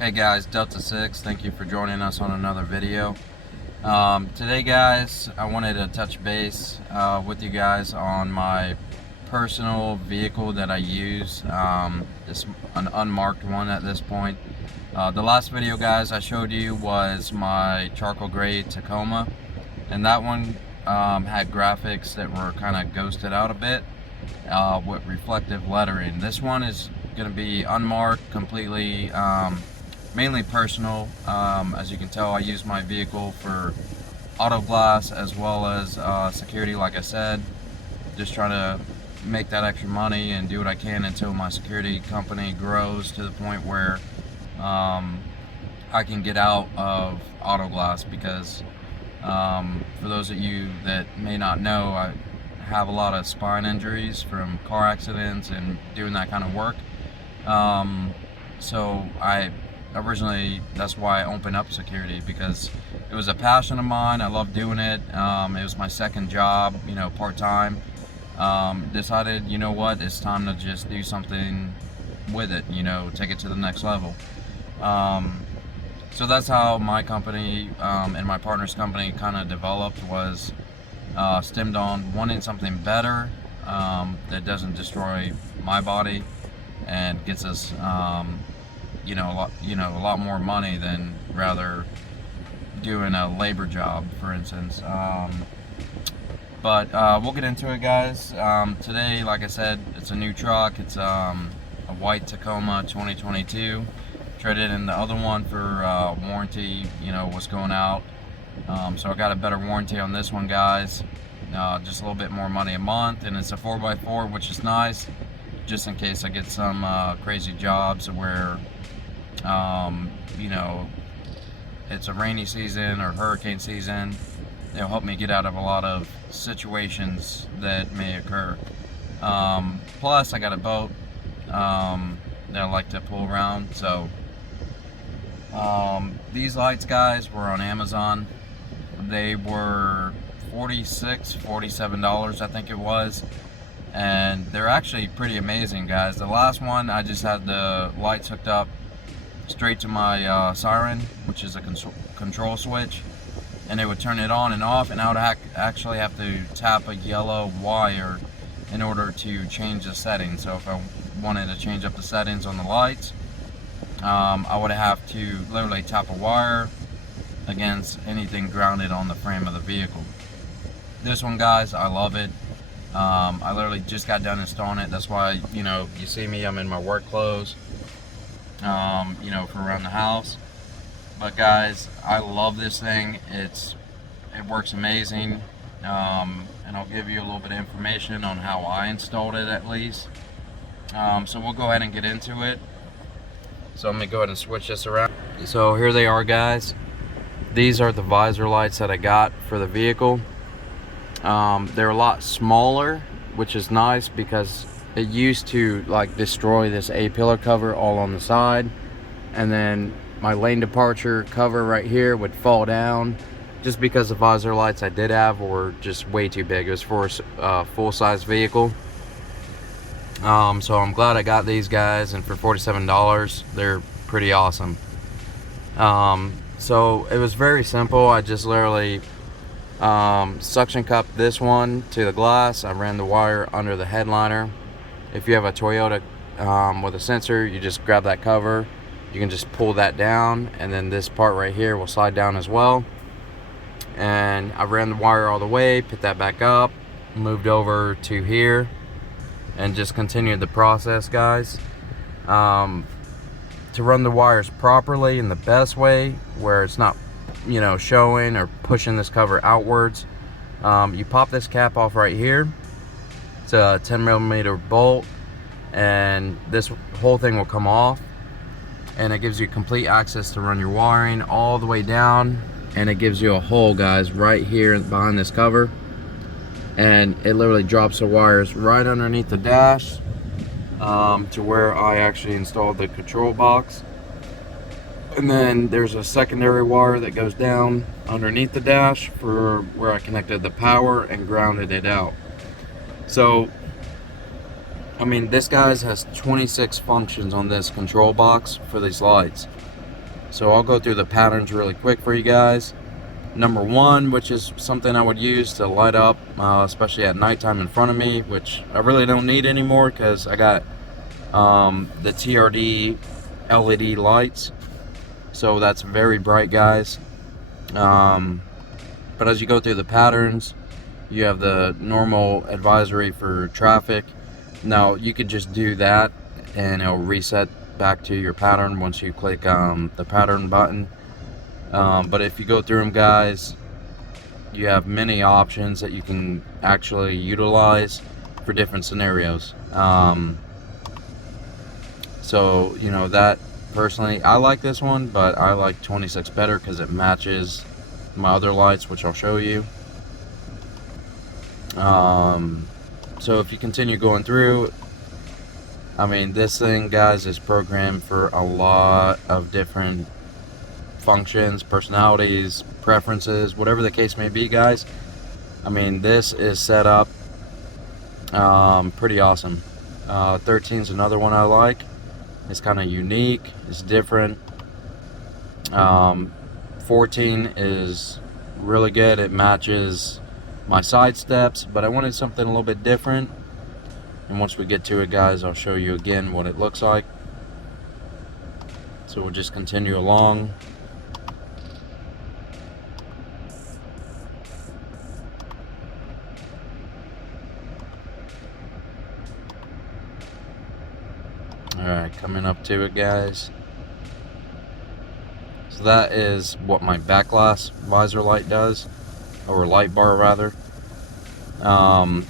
Hey guys, Delta 6, thank you for joining us on another video. Today guys, I wanted to touch base with you guys on my personal vehicle that I use. It's an unmarked one at this point. The last video guys I showed you was my charcoal gray Tacoma, and that one had graphics that were kind of ghosted out a bit with reflective lettering. This one is going to be unmarked, completely mainly personal. As you can tell, I use my vehicle for auto glass as well as security, like I said. Just trying to make that extra money and do what I can until my security company grows to the point where I can get out of auto glass, because for those of you that may not know, I have a lot of spine injuries from car accidents and doing that kind of work. So that's why I opened up security, because it was a passion of mine. I love doing it. It was my second job, part-time. Decided, you know what, it's time to just do something with it, take it to the next level. So that's how my company and my partner's company kind of developed, was stemmed on wanting something better that doesn't destroy my body and gets us a lot more money than rather doing a labor job, for instance. But we'll get into it, guys. Today, like I said, it's a new truck. It's a white Tacoma 2022. Traded in the other one for warranty, was going out. So I got a better warranty on this one, guys. Just a little bit more money a month, and it's a 4x4, which is nice, just in case I get some crazy jobs where it's a rainy season or hurricane season. It'll help me get out of a lot of situations that may occur. Plus I got a boat that I like to pull around. So these lights, guys, were on Amazon. They were $47, I think it was, and they're actually pretty amazing, guys. The last one, I just had the lights hooked up straight to my siren, which is a control switch, and it would turn it on and off, and I would actually have to tap a yellow wire in order to change the settings. So if I wanted to change up the settings on the lights, I would have to literally tap a wire against anything grounded on the frame of the vehicle. This one, guys, I love it. I literally just got done installing it. That's why, you see me, I'm in my work clothes, for around the house. But guys, I love this thing. It works amazing. And I'll give you a little bit of information on how I installed it, at least. So we'll go ahead and get into it. So I'm gonna go ahead and switch this around. So here they are, guys. These are the visor lights that I got for the vehicle. They're a lot smaller, which is nice, because it used to destroy this A-pillar cover all on the side, and then my lane departure cover right here would fall down, just because the visor lights I did have were just way too big. It was for a full-size vehicle. So I'm glad I got these, guys, and for $47 they're pretty awesome. So it was very simple. I just literally suction cupped this one to the glass. I ran the wire under the headliner. If you have a Toyota with a sensor, you just grab that cover, you can just pull that down, and then this part right here will slide down as well. And I ran the wire all the way, put that back up, moved over to here, and just continued the process, guys. To run the wires properly in the best way, where it's not showing or pushing this cover outwards, you pop this cap off right here. It's a 10mm bolt, and this whole thing will come off, and it gives you complete access to run your wiring all the way down. And it gives you a hole, guys, right here behind this cover, and it literally drops the wires right underneath the dash to where I actually installed the control box. And then there's a secondary wire that goes down underneath the dash for where I connected the power and grounded it out. So I mean, this guy has 26 functions on this control box for these lights. So I'll go through the patterns really quick for you guys. Number one, which is something I would use to light up, especially at nighttime in front of me, which I really don't need anymore because I got the TRD LED lights. So that's very bright, guys. But as you go through the patterns, you have the normal advisory for traffic. Now you could just do that and it'll reset back to your pattern once you click the pattern button. But if you go through them, guys, you have many options that you can actually utilize for different scenarios. So you know, that personally I like this one, but I like 26 better because it matches my other lights, which I'll show you. So if you continue going through, I mean, this thing, guys, is programmed for a lot of different functions, personalities, preferences, whatever the case may be, guys. I mean, this is set up pretty awesome. 13 is another one I like. It's kind of unique, it's different. 14 is really good. It matches my side steps, but I wanted something a little bit different. And once we get to it, guys, I'll show you again what it looks like. So we'll just continue along. Alright, coming up to it, guys. So that is what my back glass visor light does, or light bar rather.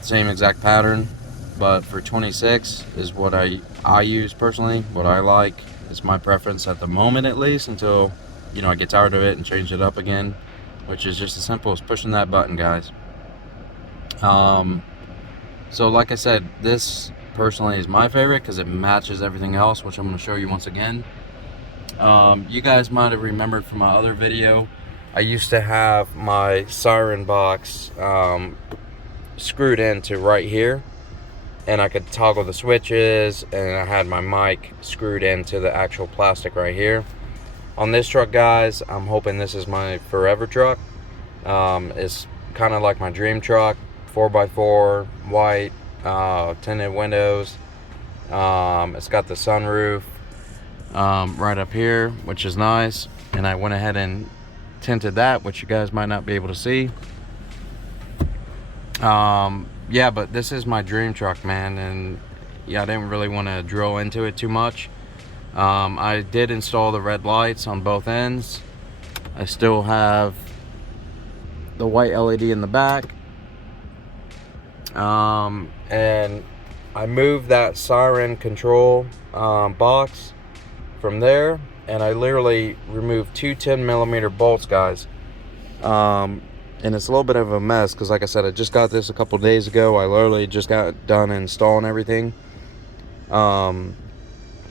Same exact pattern, but for 26 is what I use personally, what I like. It's my preference at the moment, at least, until, you know, I get tired of it and change it up again, which is just as simple as pushing that button, guys. So like I said, this personally is my favorite because it matches everything else, which I'm going to show you once again. You guys might have remembered from my other video, I used to have my siren box screwed into right here, and I could toggle the switches, and I had my mic screwed into the actual plastic right here. On this truck, guys, I'm hoping this is my forever truck. It's kind of like my dream truck, 4x4, white, tinted windows. It's got the sunroof right up here, which is nice, and I went ahead and tinted that, which you guys might not be able to see. Yeah, but this is my dream truck, man, and yeah, I didn't really want to drill into it too much. I did install the red lights on both ends. I still have the white LED in the back, and I moved that siren control box from there, and I literally removed two 10mm bolts, guys. And it's a little bit of a mess because, like I said, I just got this a couple days ago. I literally just got done installing everything. But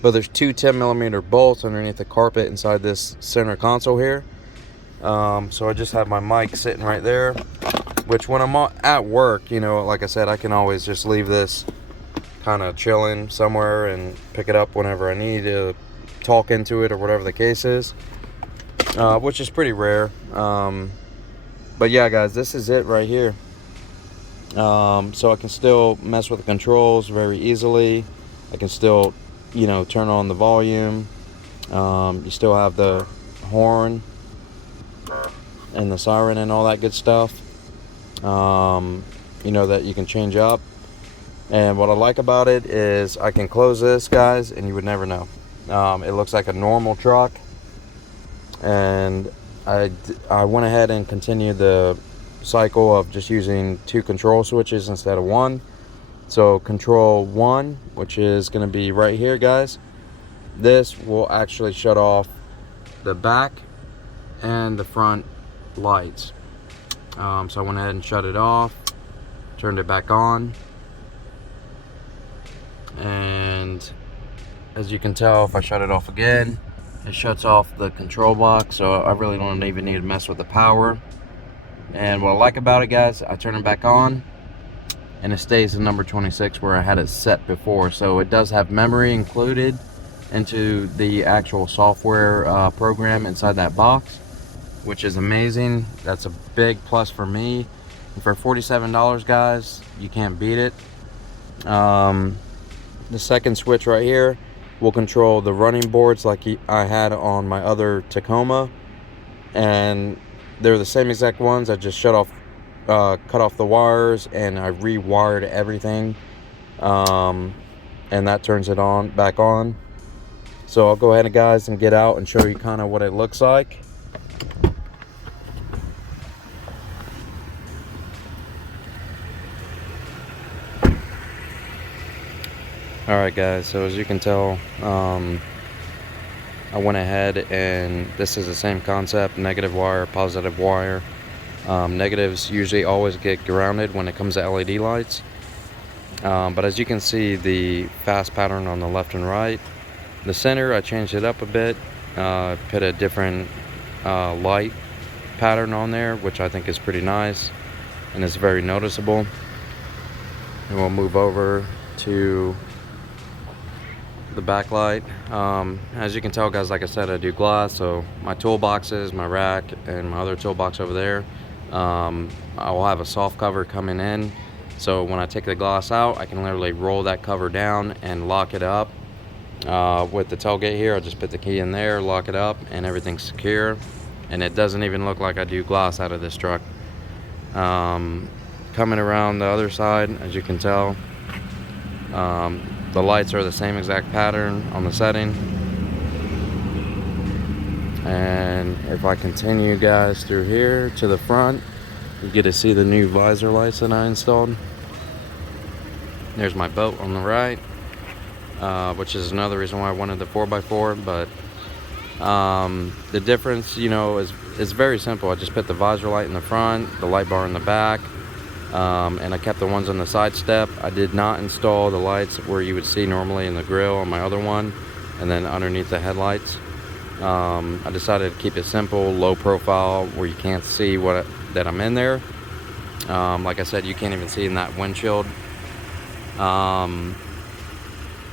there's two 10mm bolts underneath the carpet inside this center console here. So I just have my mic sitting right there, which when I'm at work, you know, like I said, I can always just leave this kind of chilling somewhere and pick it up whenever I need to talk into it or whatever the case is, which is pretty rare. But yeah, guys, this is it right here. So I can still mess with the controls very easily. I can still, you know, turn on the volume. You still have the horn and the siren and all that good stuff, you know, that you can change up. And what I like about it is I can close this, guys, and you would never know. It looks like a normal truck, and I went ahead and continued the cycle of just using two control switches instead of one. So control 1, which is going to be right here, guys, this will actually shut off the back and the front lights. So I went ahead and shut it off, turned it back on, and as you can tell, if I shut it off again, it shuts off the control box, so I really don't even need to mess with the power. And what I like about it, guys, I turn it back on and it stays in number 26 where I had it set before. So it does have memory included, into the actual software program inside that box, which is amazing. That's a big plus for me. And for $47, guys, you can't beat it. The second switch right here will control the running boards like I had on my other Tacoma, and they're the same exact ones. I just cut off the wires, and I rewired everything, and that turns it back on. So I'll go ahead, guys, and get out and show you kind of what it looks like. Alright guys, so as you can tell, I went ahead, and this is the same concept: negative wire, positive wire. Negatives usually always get grounded when it comes to LED lights, but as you can see, the fast pattern on the left and right. The center, I changed it up a bit, put a different light pattern on there, which I think is pretty nice and is very noticeable. And we'll move over to the backlight. As you can tell, guys, like I said, I do glass, so my toolboxes, my rack, and my other toolbox over there, I will have a soft cover coming in, so when I take the glass out, I can literally roll that cover down and lock it up. With the tailgate here, I just put the key in there, lock it up, and everything's secure, and it doesn't even look like I do glass out of this truck. Coming around the other side, as you can tell, the lights are the same exact pattern on the setting. And if I continue, guys, through here to the front, you get to see the new visor lights that I installed. There's my boat on the right, which is another reason why I wanted the 4x4. But the difference, you know, is very simple. I just put the visor light in the front, the light bar in the back, and I kept the ones on the side step. I did not install the lights where you would see normally in the grill on my other one, and then underneath the headlights. I decided to keep it simple, low profile, where you can't see that I'm in there. Like I said, you can't even see in that windshield.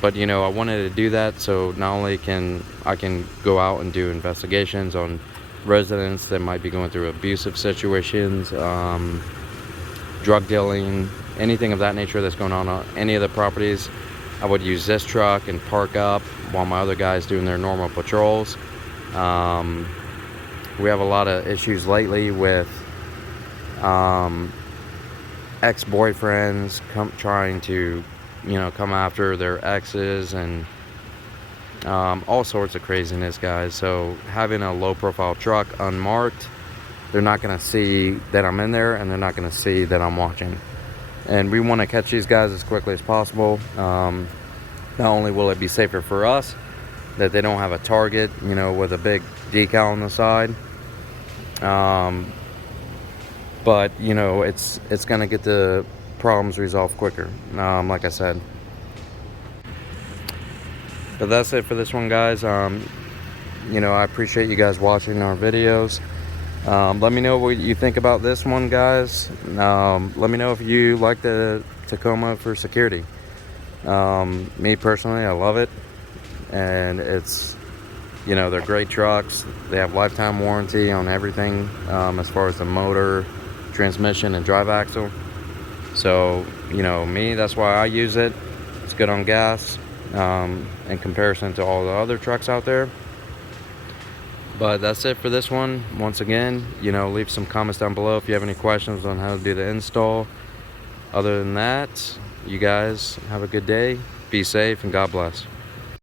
But you know, I wanted to do that so not only can I go out and do investigations on residents that might be going through abusive situations, drug dealing, anything of that nature that's going on any of the properties. I would use this truck and park up while my other guys doing their normal patrols. We have a lot of issues lately with ex-boyfriends trying to, you know, come after their exes, and all sorts of craziness, guys. So having a low profile truck unmarked, they're not going to see that I'm in there, and they're not going to see that I'm watching. And we want to catch these guys as quickly as possible. Not only will it be safer for us that they don't have a target, you know, with a big decal on the side, but you know, it's going to get the problems resolved quicker, like I said. But that's it for this one, guys. You know, I appreciate you guys watching our videos. Let me know what you think about this one, guys. Let me know if you like the Tacoma for security. Me personally, I love it, and it's, you know, they're great trucks. They have lifetime warranty on everything, as far as the motor, transmission, and drive axle. So, you know, me, that's why I use it. It's good on gas, in comparison to all the other trucks out there. But that's it for this one. Once again, you know, leave some comments down below if you have any questions on how to do the install. Other than that, you guys have a good day, be safe, and God bless.